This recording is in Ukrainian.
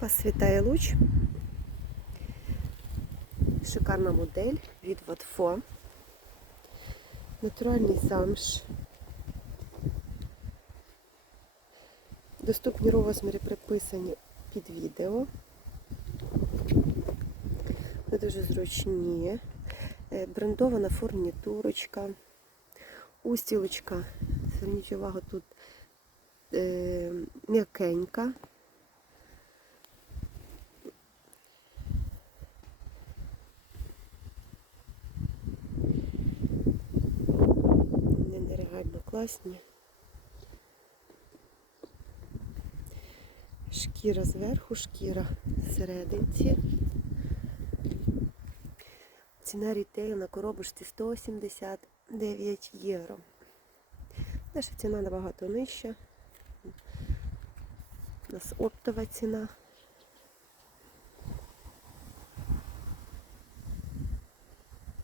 Вас вітає луч. Шикарна модель від Ватфо. Натуральний замш. Доступні розміри приписані під відео. Вони дуже зручні. Е, Брендована фурнітурочка. Устілочка. Зверніть увагу, тут е, м'якенька. Вони нереально класні. Шкіра зверху, шкіра всерединці. Ціна рітейлу на коробочці 179 євро. Наша ціна набагато нижча. У нас оптова ціна.